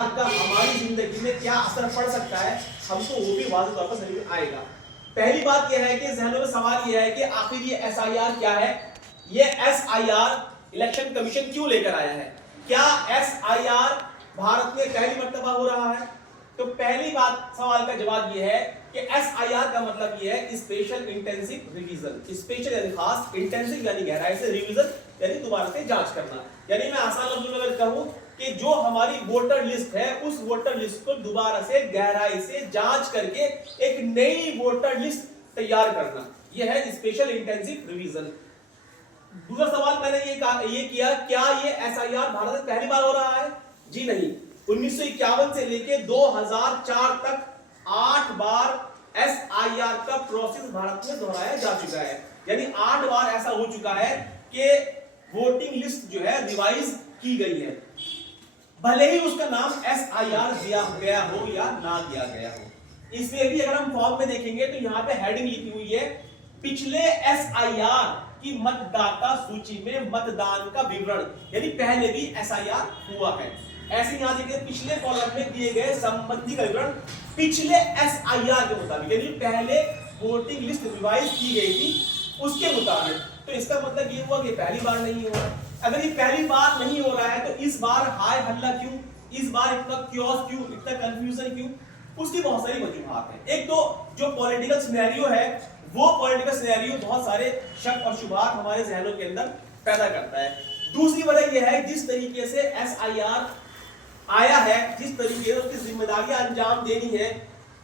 का हमारी जिंदगी में क्या असर पड़ सकता है, हमको वो भी वाज़ेह तौर पर समझ में आएगा। पहली बात यह है कि ज़हनों में सवाल यह है कि आखिर ये एसआईआर क्या है, ये एसआईआर इलेक्शन कमीशन क्यों लेकर आया है, क्या एसआईआर भारत में पहली मर्तबा हो रहा है। तो पहली बात सवाल का जवाब यह है कि एसआईआर का मतलब यह है स्पेशल इंटेंसिव रिवीजन। स्पेशल यानी खास, इंटेंसिव यानी गहराई से, रिवीजन यानी दोबारा से जांच करना। यानी मैं आसान लफ्जों में अगर कहूं कि जो हमारी वोटर लिस्ट है उस वोटर लिस्ट को दोबारा से गहराई से जांच करके एक नई वोटर लिस्ट तैयार करना, यह है स्पेशल इंटेंसिव रिवीजन। दूसरा सवाल मैंने ये किया, क्या ये एसआईआर भारत में पहली बार हो रहा है? जी नहीं, 1951 से लेके 2004 तक 8 बार एसआईआर का प्रोसेस भारत में दोहराया जा चुका है। यानी 8 बार ऐसा हो चुका है कि वोटिंग लिस्ट जो है रिवाइज की गई है, भले ही उसका नाम एसआईआर दिया गया हो या ना दिया गया हो। इसमें भी अगर हम फॉर्म में देखेंगे तो यहाँ पे हेडिंग लिखी हुई है पिछले एसआईआर की मतदाता सूची में मतदान का विवरण, यानी पहले भी एसआईआर हुआ है। ऐसे यहाँ देखिए पिछले कॉलम में दिए गए संबंधी का विवरण पिछले एसआईआर के मुताबिक, यानी पहले वोटिंग लिस्ट रिवाइज की गई थी उसके मुताबिक। तो इसका मतलब ये हुआ कि पहली बार नहीं हो रहा। अगर ये पहली बार नहीं हो रहा है तो इस बार हाय हल्ला क्यों, इस बार इतना क्योस क्यों, इतना कंफ्यूजन क्यों? उसकी बहुत सारी वजूहात हैं। एक तो जो पॉलिटिकल सिनेरियो है वो पॉलिटिकल सिनेरियो बहुत सारे शक और शुबहात हमारे जहनों के अंदर पैदा करता है। दूसरी वजह यह है जिस तरीके से एसआईआर आया है, जिस तरीके से उसकी जिम्मेदारियां अंजाम देनी है,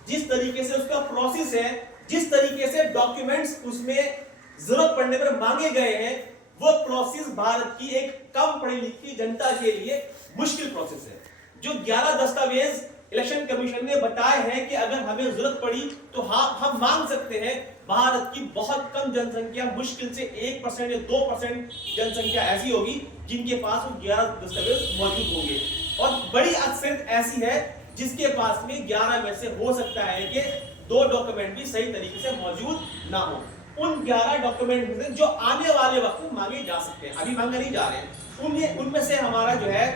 जिस तरीके से उसका प्रोसेस है, जिस तरीके से डॉक्यूमेंट्स उसमें जरूरत पड़ने पर मांगे गए हैं, वो प्रोसेस भारत की एक कम पढ़ी लिखी जनता के लिए मुश्किल प्रोसेस है। जो 11 दस्तावेज इलेक्शन कमीशन ने बताए हैं कि अगर हमें जरूरत पड़ी तो हाँ हम मांग सकते हैं, भारत की बहुत कम जनसंख्या, मुश्किल से 1% या 2% जनसंख्या ऐसी होगी जिनके पास वो 11 दस्तावेज मौजूद होंगे, और बड़ी अक्सर ऐसी है जिसके पास में 11 में से हो सकता है कि 2 डॉक्यूमेंट भी सही तरीके से मौजूद ना हो। उन 11 डॉक्यूमेंट में से जो आने वाले वक्त में मांगे जा सकते हैं, अभी मांगे नहीं जा रहे हैं, उनमें से हमारा जो है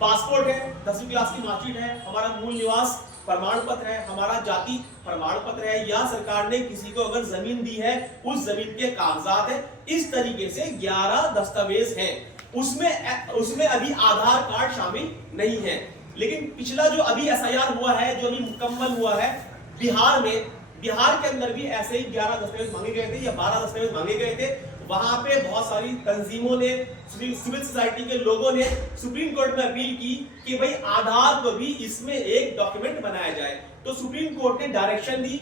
पासपोर्ट है, 10वीं क्लास की मार्कशीट है, हमारा मूल निवास प्रमाण पत्र है, हमारा जाति प्रमाण पत्र है, या सरकार ने किसी को अगर जमीन दी है उस जमीन के कागजात है। इस तरीके से 11 दस्तावेज हैं। उसमें अभी आधार कार्ड शामिल नहीं है। लेकिन पिछला जो अभी एसआईआर हुआ है, जो अभी मुकम्मल हुआ है बिहार में, बिहार के अंदर भी ऐसे ही 11 दस्तावेज मांगे गए थे या 12 दस्तावेज मांगे गए थे। वहां पे बहुत सारी तंजीमों ने, सिविल सोसाइटी के लोगों ने सुप्रीम कोर्ट में अपील की कि भाई आधार को भी इसमें एक डॉक्यूमेंट बनाया जाए। तो सुप्रीम कोर्ट ने डायरेक्शन दी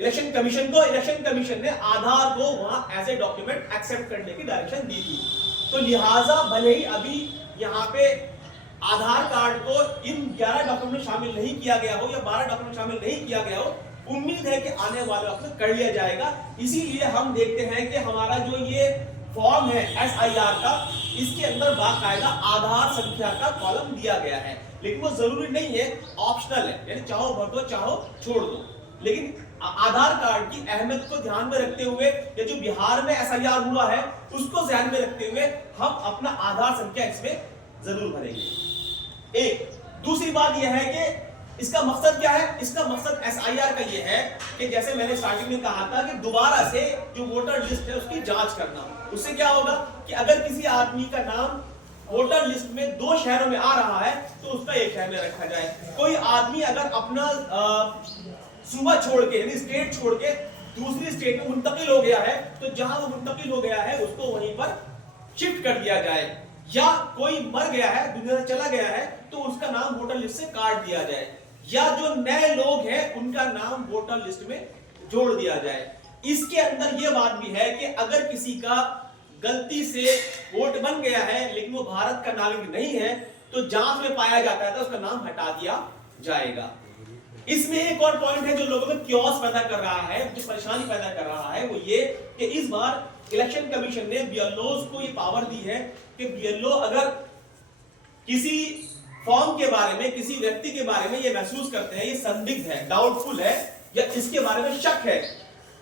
इलेक्शन कमीशन को, इलेक्शन कमीशन ने आधार को वहां एज ए डॉक्यूमेंट एक्सेप्ट करने की डायरेक्शन दी थी। तो लिहाजा भले ही अभी यहाँ पे आधार कार्ड को इन 11 डॉक्यूमेंट में शामिल नहीं किया गया हो या 12 डॉक्यूमेंट शामिल नहीं किया गया हो, उम्मीद है कि आने वाले वक्त में कर लिया जाएगा। इसीलिए हम देखते हैं कि हमारा जो ये फॉर्म है एसआईआर का, इसके अंदर बाकायदा आधार संख्या का कॉलम दिया गया है, लेकिन वो जरूरी नहीं है, ऑप्शनल है, यानी चाहो भर दो चाहो छोड़ दो। लेकिन आधार कार्ड की अहमियत को ध्यान में रखते हुए, या जो बिहार में एसआईआर हुआ है उसको ध्यान में रखते हुए हम अपना आधार संख्या इसमें जरूर भरेंगे। एक दूसरी बात यह है कि इसका मकसद क्या है? इसका मकसद एसआईआर का यह है कि जैसे मैंने स्टार्टिंग में कहा था कि दोबारा से जो वोटर लिस्ट है उसकी जांच करना। उससे क्या होगा कि अगर किसी आदमी का नाम वोटर लिस्ट में 2 शहरों में आ रहा है तो उसका एक शहर में रखा जाए। कोई आदमी अगर अपना सूबा छोड़ के, यानी स्टेट छोड़ के दूसरी स्टेट में मुंतकिल हो गया है तो जहां वो मुंतकिल हो गया है उसको वहीं पर शिफ्ट कर दिया जाए। या कोई मर गया है, दुनिया से चला गया है तो उसका नाम वोटर लिस्ट से काट दिया जाए, या जो नए लोग हैं उनका नाम वोटर लिस्ट में जोड़ दिया जाए। इसके अंदर यह बात भी है कि अगर किसी का गलती से वोट बन गया है लेकिन वो भारत का नागरिक नहीं है तो जांच में पाया जाता है तो उसका नाम हटा दिया जाएगा। इसमें एक और पॉइंट है जो लोगों में क्योस पैदा कर रहा है, जो परेशानी पैदा कर रहा है, वो ये कि इस बार इलेक्शन कमीशन ने बीएलओज को ये पावर दी है कि बीएलओ अगर किसी फॉर्म के बारे में, किसी व्यक्ति के बारे में ये महसूस करते हैं ये संदिग्ध है, डाउटफुल है, या इसके बारे में शक है,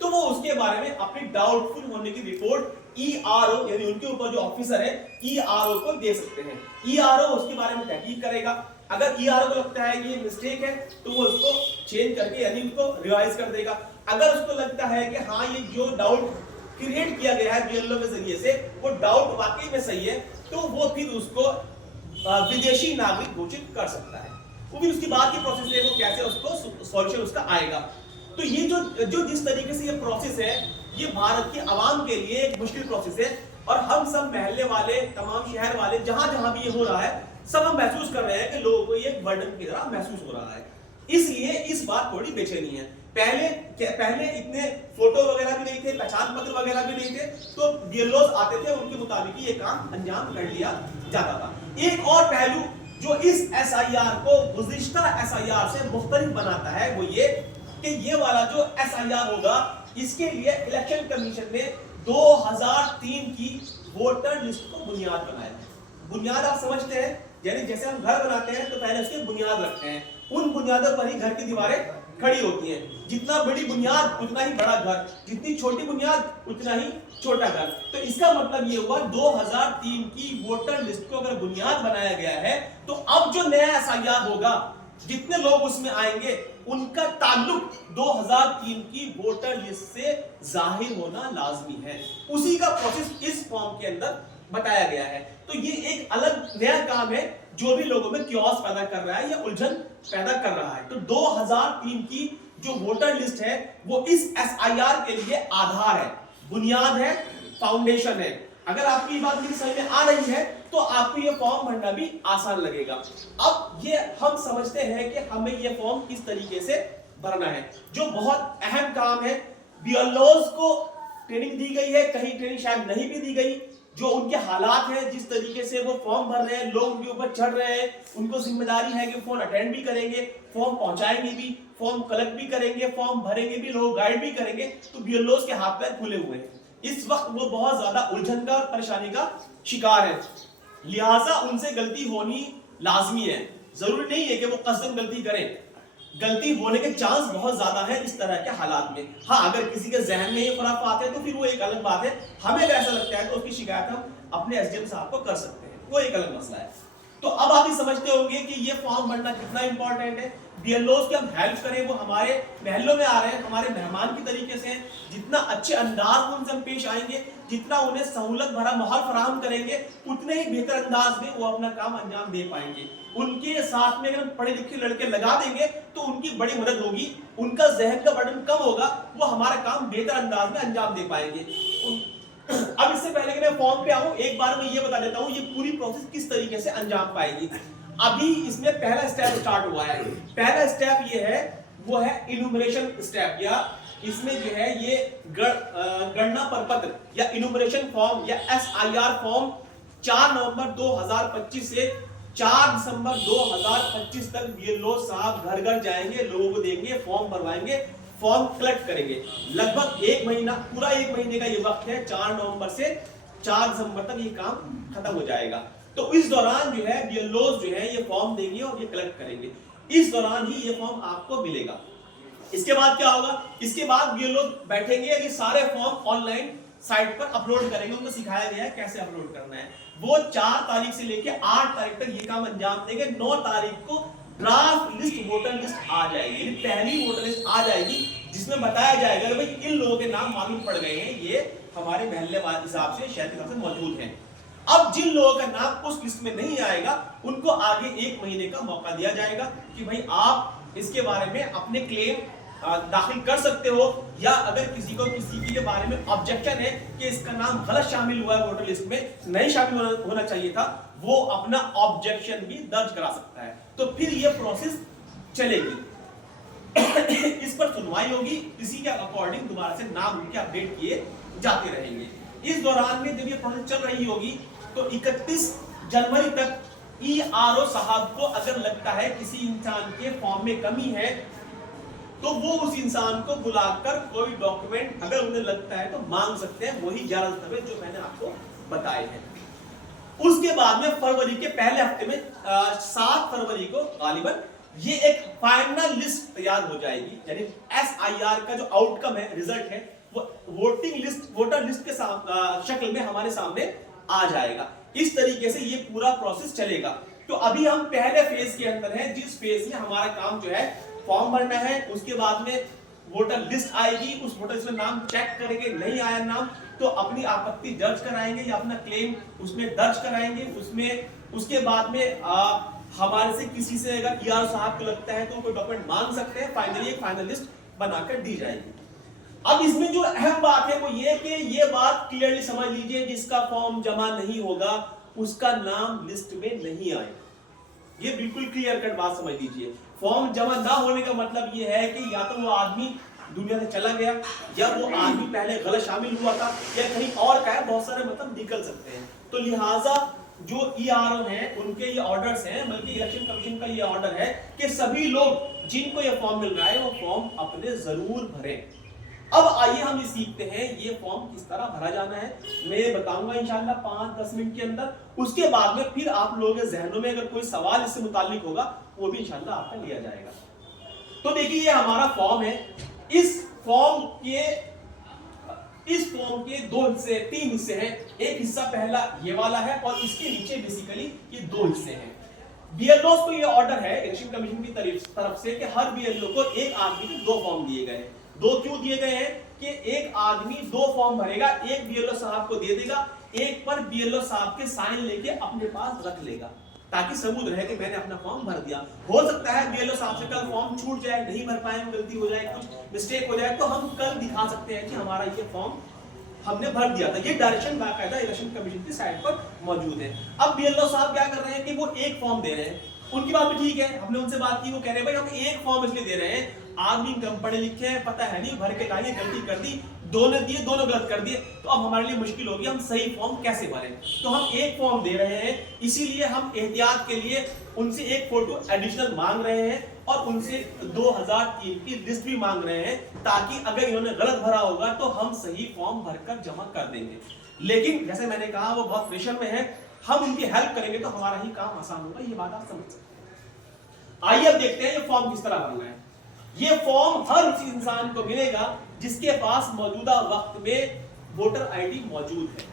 तो वो उसके बारे में अपनी डाउटफुल होने की रिपोर्ट ईआरओ, यानी उनके ऊपर जो ऑफिसर है ईआरओ को दे सकते हैं। ईआरओ उसके बारे में तहकीक करेगा, अगर ईआरओ को लगता है कि ये मिस्टेक है तो वो उसको चेंज करके यानी उसको रिवाइज कर देगा। अगर उसको लगता है कि हाँ ये जो डाउट क्रिएट किया गया है बीएलओ के जरिए से वो डाउट वाकई में सही है, तो वो फिर उसको विदेशी नागरिक घोषित कर सकता है। वो भी उसकी बाद की प्रोसेस है, वो कैसे उसको सॉल्यूशन उसका आएगा। तो ये जो जिस तरीके से ये प्रोसेस है, ये भारत की आवाम के लिए एक मुश्किल प्रोसेस है, और हम सब महल्ले वाले, तमाम शहर वाले, जहां जहां भी ये हो रहा है, सब हम महसूस कर रहे हैं कि लोगों को ये बर्डन की तरह महसूस हो रहा है। इसलिए इस बार थोड़ी बेचैनी है। पहले इतने फोटो वगैरह भी नहीं थे, पहचान पत्र वगैरह भी नहीं थे, तो बीएलओस आते थे, उनके मुताबिक ये काम अंजाम कर लिया जाता था। एक और पहलू जो इस एसआईआर को गुज़िश्ता एसआईआर से मुख्तलिफ बनाता है वो ये कि ये वाला जो एसआईआर होगा, इसके लिए इलेक्शन कमीशन ने 2003 की वोटर लिस्ट को बुनियाद बनाया है। बुनियाद आप समझते हैं, यानी जैसे हम घर बनाते हैं तो पहले उसके बुनियाद रखते हैं, उन बुनियादों पर ही घर की दीवारें खड़ी होती हैं। जितना बड़ी बुनियाद उतना ही बड़ा घर, जितनी छोटी बुनियाद उतना ही छोटा घर। तो इसका मतलब ये हुआ 2003 की वोटर लिस्ट को अगर बुनियाद बनाया गया है, तो अब जो नया एसआईआर होगा, जितने लोग उसमें आएंगे, उनका ताल्लुक 2003 की वोटर लिस्ट से जाहिर होना लाजमी है। उसी का प्रोसेस इस फॉर्म के अंदर बताया गया है। तो ये एक अलग नया काम है जो भी लोगों में क्योस पैदा कर रहा है या उलझन पैदा कर रहा है। तो 2003 की जो वोटर लिस्ट है वो इस एसआईआर के लिए आधार है, बुनियाद है, फाउंडेशन है। अगर आपकी बात मेरी समझ में आ रही है तो आपको ये फॉर्म भरना भी आसान लगेगा। अब ये हम समझते हैं कि हमें ये फॉर्म किस तरीके से भरना है, जो बहुत अहम काम है। बीएलओस को ट्रेनिंग दी गई है, कहीं ट्रेनिंग शायद नहीं भी दी गई। जो उनके हालात हैं, जिस तरीके से वो फॉर्म भर रहे हैं, लोग उनके ऊपर चढ़ रहे हैं, उनको जिम्मेदारी है कि फॉर्म अटेंड भी करेंगे, फॉर्म पहुंचाएंगे भी, फॉर्म कलेक्ट भी करेंगे, फॉर्म भरेंगे भी, लोग गाइड भी करेंगे। तो बीएलओस के हाथ पैर खुले हुए हैं। इस वक्त वो बहुत ज्यादा उलझन का और परेशानी का शिकार है, लिहाजा उनसे गलती होनी लाजमी है। जरूरी नहीं है कि वो कसदन गलती करें, गलती होने के चांस बहुत ज्यादा है इस तरह के हालात में। हाँ, अगर किसी के जहन में ये खुराफात है तो फिर वो एक अलग बात है। हमें अगर ऐसा लगता है तो उसकी शिकायत हम अपने एसडीएम साहब को कर सकते हैं, वो एक अलग मसला है। तो अब आप ही समझते होंगे कि ये फॉर्म भरना कितना इंपॉर्टेंट है। बीएलओस की हम हेल्प करें, वो हमारे महलों में आ रहे हैं, हमारे मेहमान की तरीके से, जितना अच्छे अंदाज में उनसे हम पेश आएंगे, जितना उन्हें सहूलत भरा माहौल फराहम करेंगे, उतने ही बेहतर अंदाज में वो अपना काम अंजाम दे पाएंगे। उनके साथ में अगर पढ़े लिखे लड़के लगा देंगे तो उनकी बड़ी मदद होगी, उनका जहन का बर्डन कम होगा, वो हमारा काम बेहतर अंदाज में अंजाम दे पाएंगे। अब इससे पहले कि मैं फॉर्म पे आऊं, एक बार मैं ये बता देता हूं ये पूरी प्रोसेस किस तरीके से अंजाम पाएगी। अभी इसमें पहला स्टेप स्टार्ट हुआ है। पहला स्टेप ये है, वो है इनुमरेशन स्टेप, या इसमें जो है ये गणना प्रपत्र या इनुमरेशन फॉर्म या एसआईआर फॉर्म 4 नवंबर 2025 से 4 दिसंबर 2025 तक बीएलओ साहब घर घर जाएंगे, लोगों को देंगे, फॉर्म भरवाएंगे, फॉर्म कलेक्ट करेंगे। लगभग 1 महीना, पूरा 1 महीने का ये वक्त है। 4 नवंबर से 4 दिसंबर तक ये काम खत्म हो जाएगा। तो इस दौरान जो है बीएलओस जो है ये फॉर्म देंगे और ये कलेक्ट करेंगे। इस दौरान ही ये फॉर्म आपको मिलेगा। इसके बाद क्या होगा, इसके बाद बीएलओ बैठेंगे, ये सारे फॉर्म ऑनलाइन साइट पर अपलोड करेंगे। उनको सिखाया गया है कैसे अपलोड करना है। वो 4 तारीख से लेकर 8 तारीख तक ये काम अंजाम देंगे। 9 तारीख को ड्राफ्ट लिस्ट, वोटर लिस्ट आ जाएगी, पहली वोटर लिस्ट आ जाएगी, जिसमें बताया जाएगा कि भाई इन लोगों के नाम मालूम पड़ गए हैं, ये हमारे महल्ले वाले हिसाब से, शहर के हिसाब से मौजूद हैं। अब जिन लोगों का नाम उस लिस्ट में नहीं आएगा, उनको आगे 1 महीने का मौका दिया जाएगा कि भाई आप इसके बारे में अपने क्लेम दाखिल कर सकते हो, या अगर किसी को किसी के बारे में ऑब्जेक्शन है कि इसका नाम गलत शामिल हुआ है वोटर लिस्ट में, नहीं शामिल होना चाहिए था, वो अपना ऑब्जेक्शन भी दर्ज करा सकता है। तो फिर ये प्रोसेस चलेगी। इस पर सुनवाई होगी, इसी के अकॉर्डिंग दोबारा से नाम उनके अपडेट किए जाते रहेंगे। इस दौरान में जब ये प्रोसेस चल रही होगी तो 31 जनवरी तक ईआरओ साहब को अगर लगता है किसी इंसान के फॉर्म में कमी है, तो वो उस इंसान को बुलाकर कोई डॉक्यूमेंट अगर उन्हें लगता है तो मांग सकते हैं, वही 11 दस्तावेज जो मैंने आपको बताए हैं। उसके बाद में फरवरी के पहले हफ्ते में 7 फरवरी को गालिबन ये एक फाइनल लिस्ट तैयार हो जाएगी, यानी एसआईआर का जो आउटकम है, रिजल्ट है, वो वोटिंग लिस्ट, वोटर लिस्ट के शक्ल में हमारे सामने आ जाएगा। इस तरीके से ये पूरा प्रोसेस चलेगा। तो अभी हम पहले फेज के अंदर हैं, जिस फेज में हमारा काम जो है फॉर्म भरना है, उसके बाद में वोटर लिस्ट आएगी, उस वोटर लिस्ट में नाम चेक करेंगे, नहीं आया नाम तो अपनी आपत्ति दर्ज कराएंगे या अपना क्लेम उसमें दर्ज कराएंगे, उसमें उसके बाद में हमारे से किसी से अगर ईआर साहब को लगता है तो कोई डॉक्यूमेंट मांग सकते हैं, फाइनली एक फाइनल लिस्ट बनाकर दी जाएगी। अब इसमें जो अहम बात है वो ये कि ये बात क्लियरली समझ लीजिए, जिसका फॉर्म जमा नहीं होगा उसका नाम लिस्ट में नहीं आएगा। ये बिल्कुल क्लियर कट बात समझ लीजिए। फॉर्म जमा ना होने का मतलब ये है कि या तो वो आदमी दुनिया से चला गया, या वो आदमी पहले गलत शामिल हुआ था, या कहीं और का है, बहुत सारे मतलब निकल सकते हैं। तो लिहाजा जो ईआरओ हैं उनके ये ऑर्डर्स हैं, बल्कि इलेक्शन कमीशन का ये ऑर्डर है कि सभी लोग जिनको ये फॉर्म मिल रहा है वो फॉर्म अपने जरूर भरें। अब आइए हम ये सीखते हैं ये फॉर्म किस तरह भरा जाना है। मैं बताऊंगा इंशाल्लाह 5-10 मिनट के अंदर। उसके बाद में फिर आप लोगों के जहनों में अगर कोई सवाल इससे मुताल्लिक होगा वो भी इंशाल्लाह आपका लिया जाएगा। तो देखिए ये हमारा फॉर्म है। इस फॉर्म के दो हिस्से, 3 हिस्से हैं। एक हिस्सा पहला ये वाला है और इसके नीचे बेसिकली ये 2 हिस्से हैं। बीएलओ को ये ऑर्डर है इलेक्शन कमीशन की तरफ से कि हर बीएलओ को एक आदमी के 2 फॉर्म दिए गए हैं। 2 क्यों दिए गए हैं कि एक आदमी 2 फॉर्म भरेगा, एक बीएलओ साहब को दे देगा, एक पर बीएलओ साहब के साइन लेके अपने पास रख लेगा, ताकि सबूत रहे कि मैंने अपना फॉर्म भर दिया। हो सकता है बीएलओ साहब से कल फॉर्म छूट जाए, नहीं भर पाए, गलती हो जाए, कुछ मिस्टेक हो जाए, तो हम कल दिखा सकते हैं कि हमारा ये फॉर्म हमने भर दिया था। ये डायरेक्शन बाकायदा इलेक्शन कमीशन की साइट पर मौजूद है। अब बीएलओ साहब क्या कर रहे हैं कि वो एक फॉर्म दे रहे हैं। उनकी बात भी ठीक है, हमने उनसे बात की, वो कह रहे हैं भाई हम एक फॉर्म इसलिए दे रहे हैं, आदमी कम पढ़े लिखे हैं, पता है नहीं, भर के लाइए, गलती कर दी, दोनों दिए, दोनों गलत कर दिए, तो अब हमारे लिए मुश्किल होगी, हम सही फॉर्म कैसे भरें। तो हम एक फॉर्म दे रहे हैं, इसीलिए हम एहतियात के लिए उनसे एक फोटो एडिशनल मांग रहे हैं और उनसे 2003 की लिस्ट भी मांग रहे हैं, ताकि अगर इन्होंने गलत भरा होगा तो हम सही फॉर्म भरकर जमा कर देंगे। लेकिन जैसे मैंने कहा वो बहुत प्रेशर में है, हम उनकी हेल्प करेंगे तो हमारा ही काम आसान होगा, ये बात आप समझ सकते हैं। आइए अब देखते हैं ये फॉर्म किस तरह भरना है। ये फॉर्म हर उस इंसान को मिलेगा जिसके पास मौजूदा वक्त में वोटर आईडी मौजूद है।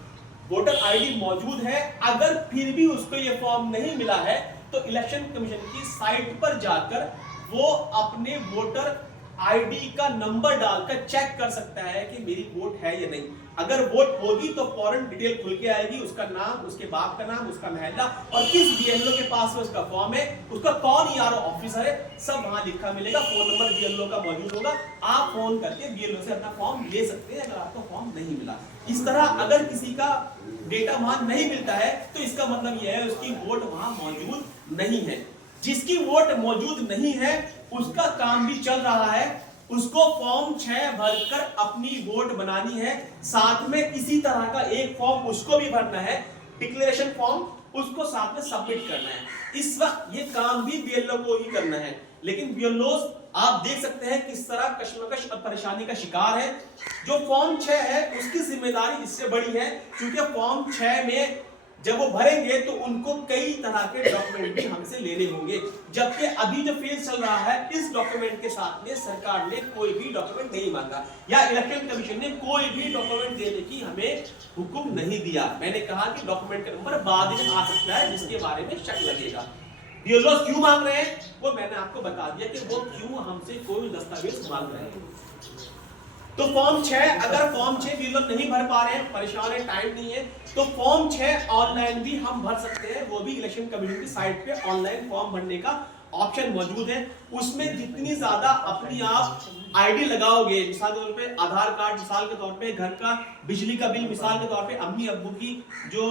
वोटर आईडी मौजूद है, अगर फिर भी उसको ये फॉर्म नहीं मिला है तो इलेक्शन कमीशन की साइट पर जाकर वो अपने वोटर आईडी का नंबर डालकर चेक कर सकता है कि मेरी वोट है या नहीं। अगर वोट होगी तो फौरन डिटेल खुल के आएगी, उसका नाम, उसके बाप का नाम, उसका महल्ला और किस बीएलओ के पास में उसका फॉर्म है, उसका कौन ईआरओ ऑफिसर है, सब वहां लिखा मिलेगा। फोन नंबर बीएलओ का मौजूद होगा, आप फोन करके बीएलओ से अपना फॉर्म ले सकते हैं अगर आपको फॉर्म नहीं मिला। इस तरह अगर किसी का डेटा वहां नहीं मिलता है तो इसका मतलब यह है उसकी वोट वहां मौजूद नहीं है। जिसकी वोट मौजूद नहीं है उसका काम भी चल रहा है, उसको फॉर्म 6 भरकर अपनी वोट बनानी है। साथ में इसी तरह का एक फॉर्म उसको भी भरना है, डिक्लेरेशन फॉर्म, उसको साथ में सबमिट करना है। इस वक्त ये काम भी बीएलओ को ही करना है, लेकिन बीएलओ आप देख सकते हैं किस तरह कश्मकश और परेशानी का शिकार है। जो फॉर्म 6 है उसकी जिम्मेदारी इससे बड़ी है, क्योंकि फॉर्म 6 में जब वो भरेंगे तो उनको कई तरह के डॉक्यूमेंट भी हमसे लेने होंगे, जबकि अभी जो फेज चल रहा है इस डॉक्यूमेंट के साथ में सरकार ने कोई भी डॉक्यूमेंट नहीं मांगा या इलेक्शन कमीशन ने कोई भी डॉक्यूमेंट देने की हमें हुक्म नहीं दिया। मैंने कहा कि डॉक्यूमेंट का नंबर बाद में आ सकता है जिसके बारे में शक लगेगा। बीएलओ क्यों मांग रहे हैं वो मैंने आपको बता दिया कि वो क्यों हमसे कोई दस्तावेज मांग रहे हैं। तो फॉर्म 6 अगर फॉर्म 6 बीएलओ नहीं भर पा रहे हैं, परेशान है, टाइम नहीं है, तो फॉर्म 6 ऑनलाइन भी हम भर सकते हैं। वो भी इलेक्शन कमीशन की साइट पे ऑनलाइन फॉर्म भरने का ऑप्शन मौजूद है। उसमें जितनी ज्यादा अपनी आप आईडी लगाओगे, मिसाल के तौर पे आधार कार्ड, मिसाल के तौर पे घर का बिजली का बिल, मिसाल के तौर पे अम्मी अब्बू की जो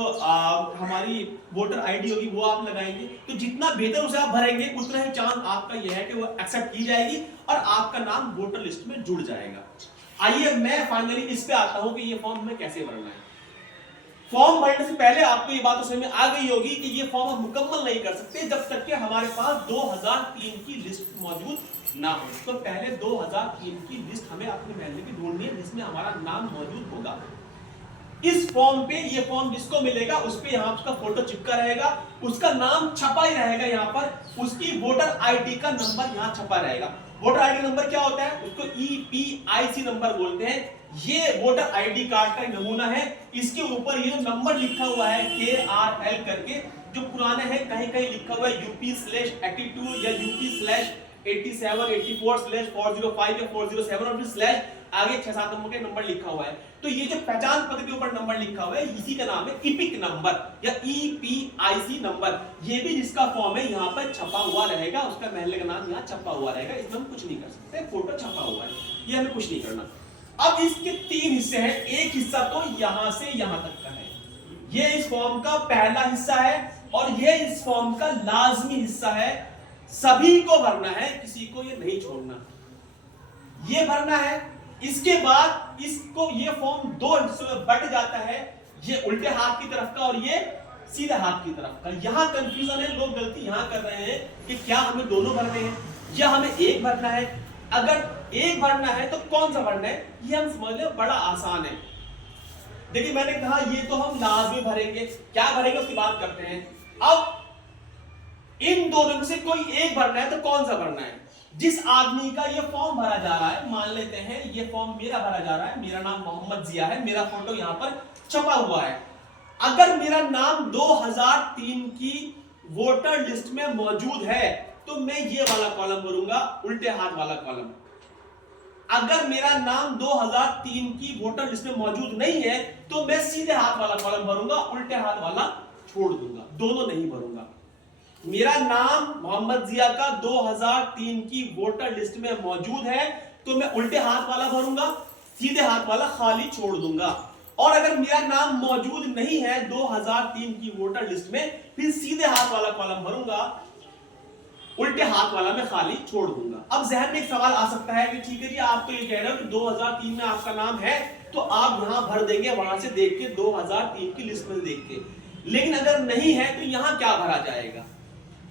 हमारी वोटर आईडी होगी वो आप लगाएंगे, तो जितना बेहतर उसे आप भरेंगे उतना ही चांस आपका यह है कि वो एक्सेप्ट की जाएगी और आपका नाम वोटर लिस्ट में जुड़ जाएगा। आइए मैं फाइनली इस पे आता हूं कि ये फॉर्म में कैसे भरना है। फॉर्म भरने से पहले आपको ये बात समझ में आ गई होगी कि ये फॉर्म हम मुकम्मल नहीं कर सकते जब तक कि हमारे पास 2003 की लिस्ट मौजूद ना हो। तो पहले 2003 की लिस्ट हमें अपने महल्ले की ढूंढनी है जिसमें हमारा नाम मौजूद होगा। इस फॉर्म पे ये फॉर्म जिसको मिलेगा उस पे यहाँ उसका फोटो चिपका रहेगा, उसका नाम छपा ही रहेगा यहाँ पर, उसकी वोटर आईडी का नंबर यहाँ छपा रहेगा। वोटर आईडी नंबर क्या होता है? उसको EPIC नंबर बोलते हैं। ये वोटर आईडी कार्ड का नमूना है, इसके ऊपर ये जो नंबर लिखा हुआ है KRL करके, जो पुराने हैं कहीं कहीं लिखा हुआ है UP/82 या UP/87 84/405 या 407 और फिर स्लैश आगे 6-7 नंबर के नंबर लिखा हुआ है। तो ये जो पहचान पत्र के ऊपर नंबर लिखा हुआ है इसी का नाम है इपिक नंबर या EPIC नंबर। ये भी जिसका फॉर्म है यहाँ पर छपा हुआ रहेगा, उसका महल्ले का नाम यहाँ छपा हुआ रहेगा, इसमें हम कुछ नहीं कर सकते, फोटो छपा हुआ है, ये हमें कुछ नहीं करना। अब इसके 3 हिस्से हैं, एक हिस्सा तो यहां से यहां तक का है, ये इस फॉर्म का पहला हिस्सा है और ये इस फॉर्म का लाजमी हिस्सा है, सभी को भरना है, किसी को ये नहीं छोड़ना, ये भरना है। इसके बाद इसको ये फॉर्म 2 हिस्सों में बंट जाता है, ये उल्टे हाथ की तरफ का और ये सीधे हाथ की तरफ का। यहां कंफ्यूजन है, लोग गलती यहां कर रहे हैं कि क्या हमें दोनों भरने हैं या हमें एक भरना है। अगर एक भरना है तो कौन सा भरना है, ये हम समझ ले, बड़ा आसान है। देखिए मैंने कहा ये तो हम लाजमी भरेंगे, क्या भरेंगे उसकी बात करते हैं। अब इन दोनों में से कोई एक भरना है तो कौन सा भरना है। जिस आदमी का ये फॉर्म भरा जा रहा है, मान लेते हैं ये फॉर्म मेरा भरा जा रहा है, मेरा नाम मोहम्मद जिया है, मेरा फोटो यहां पर छपा हुआ है। अगर मेरा नाम 2003 की वोटर लिस्ट में मौजूद है तो मैं ये वाला कॉलम भरूंगा, उल्टे हाथ वाला कॉलम। अगर मेरा नाम 2003 की वोटर लिस्ट में मौजूद नहीं है तो मैं सीधे हाथ वाला कॉलम भरूंगा, उल्टे हाथ वाला छोड़ दूंगा, दोनों नहीं भरूंगा। मेरा नाम मोहम्मद जिया का 2003 की वोटर लिस्ट में मौजूद है तो मैं उल्टे हाथ वाला भरूंगा, सीधे हाथ वाला खाली छोड़ दूंगा। और अगर मेरा नाम मौजूद नहीं है 2003 की वोटर लिस्ट में, फिर सीधे हाथ वाला कॉलम भरूंगा, उल्टे हाथ वाला मैं खाली छोड़ दूंगा। अब जहन में एक सवाल आ सकता है कि ठीक है जी, आप तो ये कह रहे हो कि 2003 में आपका नाम है तो आप यहां भर देंगे, वहां से देख के 2003 की लिस्ट में देख के, लेकिन अगर नहीं है तो यहां क्या भरा जाएगा।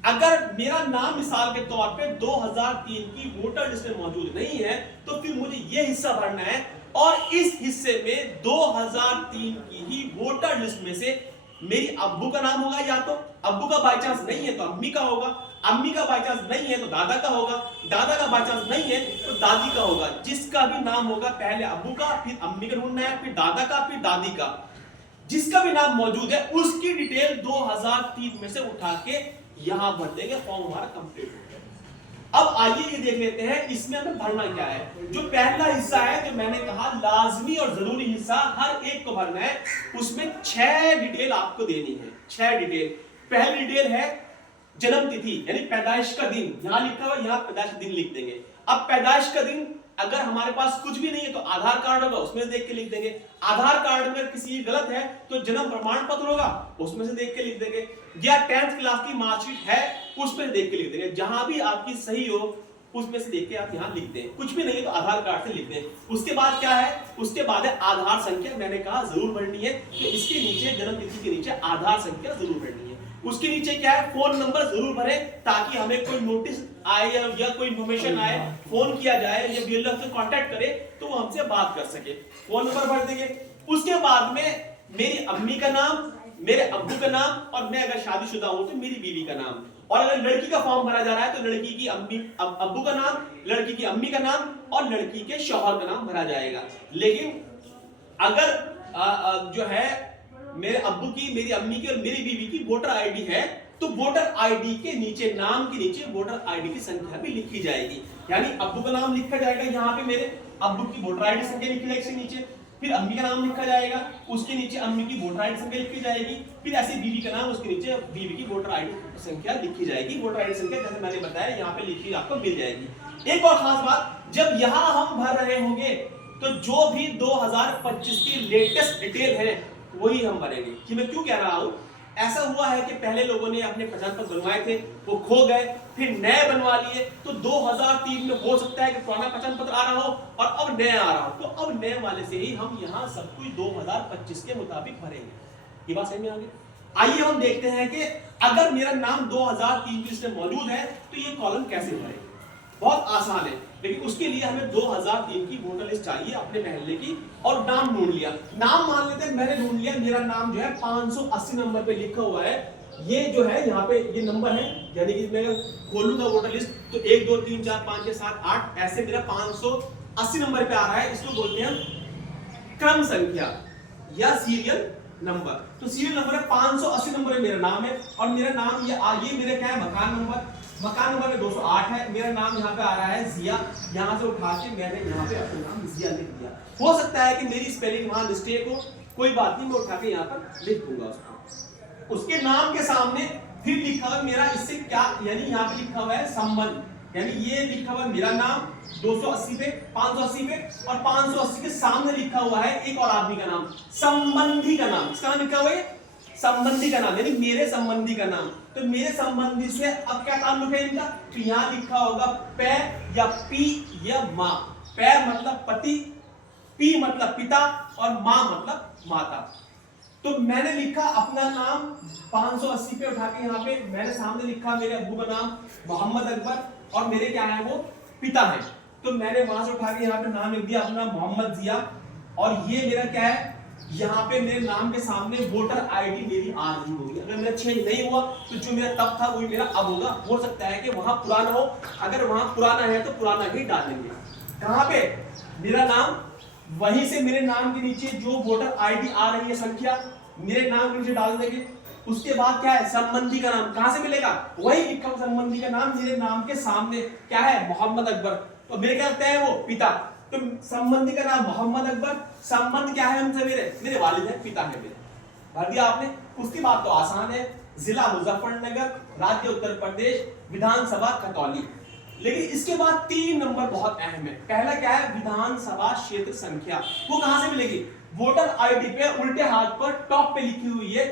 अगर मेरा नाम मिसाल के तौर पे 2003 की वोटर लिस्ट में मौजूद नहीं है तो फिर मुझे यह हिस्सा भरना है और इस हिस्से में 2003 की ही वोटर लिस्ट में से मेरी अब्बू का नाम होगा, या तो अब्बू का बाई चांस नहीं है तो अम्मी का होगा, अम्मी का बाई चांस नहीं है तो दादा का होगा, दादा का बाई चांस नहीं है तो दादी का होगा। जिसका भी नाम होगा पहले अब्बू का, फिर अम्मी का ढूंढना है, फिर दादा का, फिर दादी का, जिसका भी नाम मौजूद है उसकी डिटेल 2003 में से उठा के यहां भर देंगे, फॉर्म हमारा कंप्लीट हो गया। अब आइए ये देख लेते हैं इसमें हमें भरना क्या है। जो पहला हिस्सा है, जो मैंने कहा लाजमी और जरूरी हिस्सा, हर एक को भरना है, उसमें 6 डिटेल आपको देनी है, 6 डिटेल। पहली डिटेल है जन्म तिथि यानी पैदाइश का दिन, यहां लिखा हुआ, यहां पैदाइश का दिन लिख देंगे। अब पैदाइश का दिन अगर हमारे पास कुछ भी नहीं है तो आधार कार्ड होगा, उसमें से देख के लिख देंगे। आधार कार्ड में किसी गलत है तो जन्म प्रमाण पत्र होगा, उसमें से देख के लिख देंगे, या 10th क्लास की मार्कशीट है उसमें देख के लिख देंगे। जहां भी आपकी सही हो उसमें से देख के आप यहां लिख दें, कुछ भी नहीं है तो आधार कार्ड से लिख दें। उसके बाद क्या है, उसके बाद है आधार संख्या, मैंने कहा जरूर भरनी है, तो इसके नीचे जन्म तिथि के नीचे आधार संख्या जरूर भरनी है। उसके नीचे क्या है, फोन नंबर जरूर भरें ताकि हमें कोई नोटिस आए या कोई इंफॉर्मेशन आए, फोन किया जाए या बीएलओ से कांटेक्ट करे तो वो हमसे बात कर सके, फोन नंबर भर देंगे। उसके बाद में मेरी अम्मी का नाम, मेरे अब्बू का नाम, और मैं अगर शादीशुदा हूं तो मेरी बीवी का नाम। और अगर लड़की का फॉर्म भरा जा रहा है तो लड़की की अम्मी अब्बू का नाम, लड़की की अम्मी का नाम और लड़की के शौहर का नाम भरा जाएगा। लेकिन अगर जो है मेरे अब्बू की, मेरी अम्मी की और मेरी बीवी की वोटर आईडी है तो वोटर आईडी के नीचे, नाम के नीचे वोटर आईडी की संख्या भी लिखी जाएगी। यानी अब्बू का नाम लिखा जाएगा, यहाँ पे मेरे अब्बू की वोटर आईडी संख्या लिखी जाएगी इसके नीचे, फिर अम्मी का नाम लिखा जाएगा, उसके नीचे अम्मी की वोटर आईडी संख्या लिखी जाएगी, फिर ऐसे बीवी का नाम, उसके नीचे बीवी की वोटर आईडी संख्या लिखी जाएगी। वोटर आईडी संख्या जैसे मैंने बताया यहाँ पे लिखी आपको मिल जाएगी। एक और खास बात, जब यहाँ हम भर रहे होंगे तो जो भी 2025 की लेटेस्ट डिटेल है वही हम भरेंगे। कि मैं क्यों कह रहा हूं, ऐसा हुआ है कि पहले लोगों ने अपने पहचान पत्र बनवाए थे, वो खो गए, फिर नए बनवा लिए, तो 2003 में हो सकता है कि पुराना पहचान पत्र आ रहा हो और अब नया आ रहा हो, तो अब नए वाले से ही हम यहाँ सब कुछ 2025 के मुताबिक भरेंगे। ये बात समझ में आ गई। आइए हम देखते हैं कि अगर मेरा नाम 2003 की लिस्ट में मौजूद है तो ये कॉलम कैसे भरेंगे। बहुत आसान है, लेकिन उसके लिए हमें 2003 की वोटर लिस्ट चाहिए अपने महल्ले की, और नाम ढूंढ लिया। नाम मान लेते हैं मैंने ढूंढ लिया, मेरा नाम जो है 580 नंबर पे लिखा हुआ है। ये जो है यहाँ पे ये नंबर है, यानी कि मैं खोलूंगा वोटर लिस्ट तो 1 2 3 4 5 6 7 8 ऐसे मेरा 580 नंबर पे आ रहा है। इसको बोलते हैं क्रम संख्या या सीरियल नंबर। तो सीरियल नंबर है 580 नंबर है, मेरा नाम है और मेरा नाम ये मेरा क्या है, मकान नंबर में 208 है। मेरा नाम यहाँ पे आ रहा है जिया, यहाँ से उठा के मैंने यहाँ पे अपना नाम जिया लिख दिया। हो सकता है कि मेरी स्पेलिंग वहां मिस्टेक हो, कोई बात नहीं, मैं उठा के यहाँ पर लिख दूंगा उसको। उसके नाम के सामने फिर लिखा हुआ मेरा, इससे क्या यानी यहाँ पे लिखा हुआ है संबंध, यानी ये लिखा हुआ मेरा नाम 280 पे 580 पे और 580 के सामने लिखा हुआ है एक और आदमी का नाम, संबंधी का नाम। इसका नाम लिखा हुआ है संबंधी का नाम, यानी मेरे संबंधी का नाम। तो मेरे संबंधी से अब क्या ताल्लुक है इनका, तो यहाँ लिखा होगा पै या पी या माँ। पै मतलब पति, पी मतलब पिता और माँ मतलब माता। तो मैंने लिखा अपना नाम 580 पे उठा के, यहाँ पे मैंने सामने लिखा मेरे अब्बू का नाम मोहम्मद अकबर और मेरे क्या है वो पिता है। तो मैंने वहां से उठा के यहाँ पे नाम लिख दिया अपना मोहम्मद जिया। और ये मेरा क्या है, यहाँ पे मेरे नाम के सामने वोटर आईडी मेरी आ रही होगी। अगर मेरा चेंज नहीं हुआ तो जो मेरा तब था वही मेरा अब होगा। हो सकता है कि वहां पुराना हो, अगर वहां पुराना है तो पुराना ही डालेंगे। कहाँ पे मेरा नाम, वहीं से मेरे नाम के नीचे जो वोटर आईडी आ रही है संख्या, मेरे नाम के नीचे डाल देंगे। उसके बाद क्या है, संबंधी का नाम कहां से मिलेगा, वही लिखा संबंधी का नाम मेरे नाम के सामने क्या है, मोहम्मद अकबर। तो मेरे क्या लगता है वो पिता, तो संबंधी का नाम मोहम्मद अकबर, संबंध क्या है उनसे, मेरे वालिद है, पिता है मेरे। भर दिया आपने। उसकी बात तो आसान है, जिला मुजफ्फरनगर, राज्य उत्तर प्रदेश, विधानसभा खतौली। लेकिन इसके बाद 3 नंबर बहुत अहम है। पहला क्या है, विधानसभा क्षेत्र संख्या। वो कहां से मिलेगी, वोटर आईडी पे उल्टे हाथ पर टॉप पे लिखी हुई है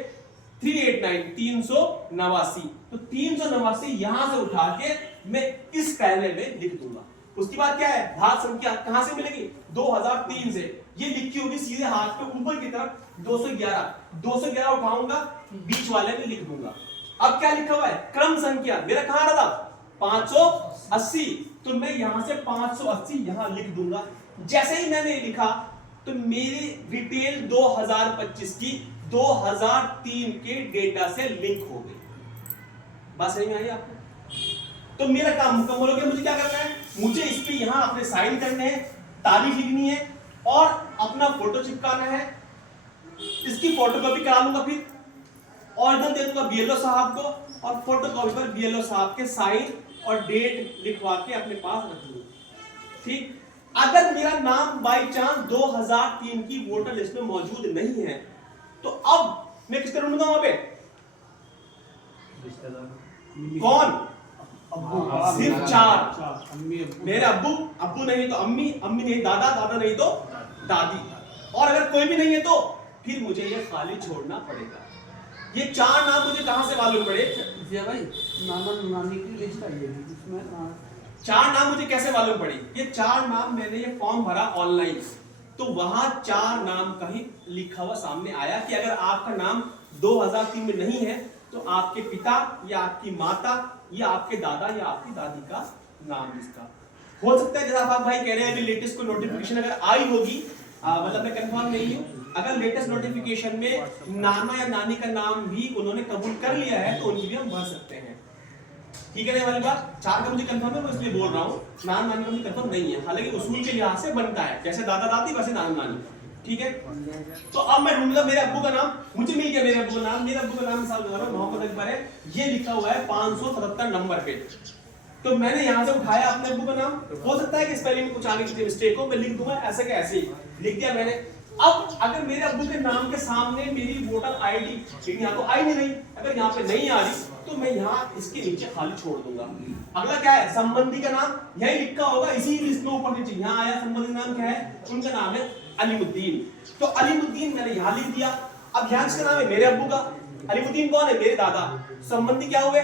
389 389। तो 389 यहां से उठा के मैं इस पहले में लिख दूंगा। उसके बाद क्या है, भाग संख्या कहां से मिलेगी, 2003 से। ये लिखी होगी सीधे हाथ पे ऊपर की तरफ 211 उठाऊंगा, बीच वाले में लिख दूंगा। अब क्या लिखा हुआ है, क्रम संख्या मेरा कहां रहा, 580। तो मैं यहां से 580 यहां लिख दूंगा। जैसे ही मैंने लिखा तो मेरी डिटेल 2025 की 2003 के डेटा से लिंक हो गई। बात समझ में आई आपको? तो मेरा काम मुकम्मल हो गया। मुझे क्या करना है, मुझे इस पे यहां अपने साइन करने हैं, तारीख लिखनी है और अपना फोटो चिपकाना है। इसकी फोटो कॉपी करा लूंगा, फिर ऑरिजिनल दे दूंगा बीएलओ साहब को और फोटो कॉपी पर बीएलओ साहब के साइन और डेट लिखवा के अपने पास रख लूंगा। ठीक, अगर मेरा नाम बाई चांस 2003 की वोटर लिस्ट में मौजूद नहीं है तो अब मैं किसका ढूंढूंगा वहां पे, कौन, सिर्फ 4, मेरे अब्बू नहीं तो अम्मी नहीं दादा नहीं तो दादी, और अगर कोई भी नहीं है तो फिर मुझे ये खाली छोड़ना पड़ेगा। ये 4 नाम मुझे कहां से मालूम पड़े भाई, नाना नानी की लिस्ट आई है जिसमें 4 नाम मुझे कैसे मालूम पड़ी, ये 4 नाम मैंने ये फॉर्म भरा ऑनलाइन, तो वहां 4 नाम का ही लिखा हुआ सामने आया कि अगर आपका नाम 2003 में नहीं है तो आपके पिता या आपकी माता या आपके दादा या आपकी दादी का नाम इसका हो सकता है। जैसा आप भाई कह रहे हैं अभी लेटेस्ट कोई नोटिफिकेशन अगर आई होगी, मतलब मैं कंफर्म नहीं हूं, अगर लेटेस्ट नोटिफिकेशन में नाना या नानी का नाम भी उन्होंने कबूल कर लिया है तो उनकी भी हम भर सकते हैं। ठीक है, वाली बात 4 का मुझे कंफर्म है, मैं इसलिए बोल रहा हूँ, नाना नानी का मुझे कंफर्म नहीं है, हालांकि उसूल के लिहाज से बनता है, जैसे दादा दादी वैसे नाना नानी। ठीक है, तो अब मैं ढूंढूंगा मेरे अब्बू का नाम, मुझे मिल गया मेरे अब्बू का नाम। मेरे अब्बू का नाम साहब मोहम्मद अकबर है, ये लिखा हुआ है 577 नंबर पे। तो मैंने यहां से उठाया अपने अब्बू का नाम, हो सकता है कि स्पेलिंग में कुछ आगे की मिस्टेक हो, मैं लिख दूंगा ऐसे के ऐसे ही लिख दिया मैंने। अब अगर मेरे अब्बू के नाम के सामने मेरी वोटर आईडी, लेकिन यहाँ तो आई नहीं, अगर यहाँ पे नहीं आ रही तो मैं यहाँ इसके नीचे खाली छोड़ दूंगा। अगला क्या है, संबंधी का नाम यही लिखा होगा, इसी लिस्ट में ऊपर नीचे यहाँ आया। संबंधी नाम क्या है, उनका नाम है अलीमुद्दीन, तो अलीमुद्दीन मैंने यहाँ लिख दिया। अब यहाँ किसका नाम है, मेरे अब्बू का। अलीमुद्दीन कौन है, मेरे दादा। संबंधी क्या हुए,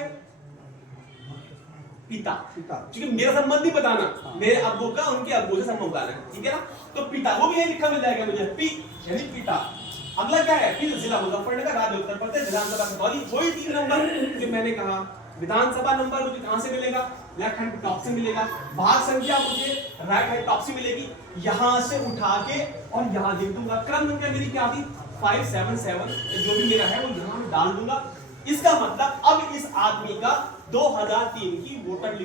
पिता, क्योंकि मेरा संबंध ही बताना, मेरे अब्बू का उनके अब्बू से संबंध बताना, ठीक है ना। तो पिता, वो भी यही लिखा मिल जाएगा मुझे, पी यानी पिता। अगला क्या है, फिर जिला मुजफ्फरनगर, राज्य उत्तर प्रदेश, विधानसभा खतौली। वही 3 नंबर जो मैंने कहा। विधानसभा नंबर मुझे कहां से मिलेगा, लेफ्ट हैंड टॉप से मिलेगा। भाग संख्या मुझे राइट हैंड टॉप से मिलेगी, यहां से उठा के और यहां लिख दूंगा। क्रम संख्या मेरी क्या थी, 577, जो भी मेरा है वो यहां डाल दूंगा। इसका मतलब अब इस आदमी का 2003 की वोटर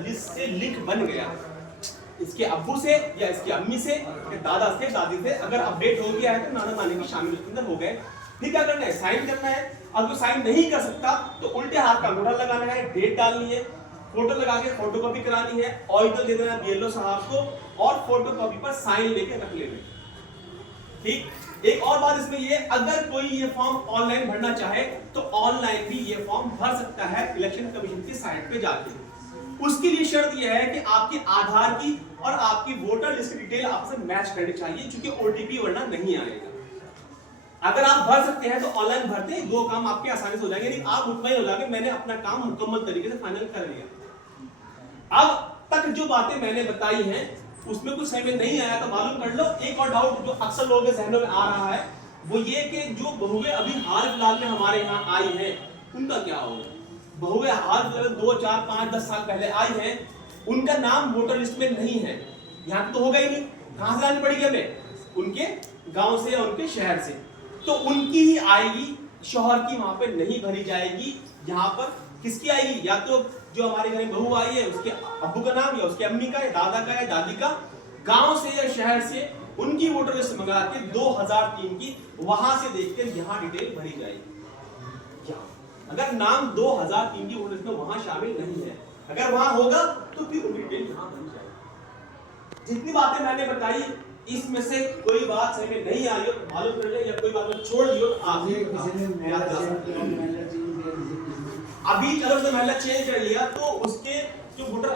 लिस्ट से लिंक बन गया, इसके अब्बू से या इसकी अम्मी से या दादा से दादी से। अगर अपडेट हो गया है तो नाना नानी भी शामिल उसके अंदर हो गए। फिर क्या करना है, साइन करना है। अगर साइन नहीं कर सकता तो उल्टे हाथ का अंगूठा लगाना है, डेट डालनी है, फोटो लगा के फोटोकॉपी करानी है, ऑरिजिनल दे देना बीएलओ साहब को और फोटोकॉपी पर साइन लेके रख लेना। ठीक। एक और बात इसमें ये, अगर कोई ये फॉर्म ऑनलाइन भरना चाहे तो ऑनलाइन भी ये फॉर्म भर सकता है इलेक्शन कमीशन की साइट पे जाके। उसके लिए शर्त यह है कि आपके आधार की और आपकी वोटर लिस्ट की डिटेल आपसे मैच करनी चाहिए, क्योंकि ओटीपी वरना नहीं आएगा। अगर आप भर सकते हैं तो ऑनलाइन भरते हैं, दो काम आपके आसानी से हो जाएंगे। नहीं आप मुतमईन हो जाएंगे मैंने अपना काम मुकम्मल तरीके से फाइनल कर लिया। अब तक जो बातें मैंने बताई हैं उसमें कुछ समझ में नहीं आया तो मालूम कर लो। एक और डाउट जो अक्सर लोगों के जहनों में आ रहा है वो ये कि जो बहुएं अभी हाल फिलहाल में हमारे यहाँ आई हैं उनका क्या होगा। बहुएं हाल फिलहाल 2, 4, 5, 10 साल पहले आई हैं, उनका नाम वोटर लिस्ट में नहीं है। यहाँ तो होगा ही नहीं, कहां से लानी पड़ेगी हमें, उनके गांव से या उनके शहर से। तो उनकी ही आएगी, शोहर की वहां पे नहीं भरी जाएगी। यहाँ पर किसकी आएगी, या तो जो हमारे घर में बहू आई है उसके अब्बू का नाम या उसके अम्मी का या दादा का या दादी का, गांव से या शहर से उनकी वोटर लिस्ट मंगा के 2003 की वहां से देखकर यहाँ डिटेल भरी जाएगी। अगर नाम 2003 की वोटर लिस्ट में वहां शामिल नहीं है, अगर वहां होगा तो फिर उनकी डिटेल यहाँ बन जाएगी। जितनी बातें मैंने बताई इसमें से कोई बात समझ में नहीं आई हो तो मालूम कर ले, या कोई बात में छोड़ दियो आप अभी चलो महिला चेंज कर लिया तो उसके जो वोटर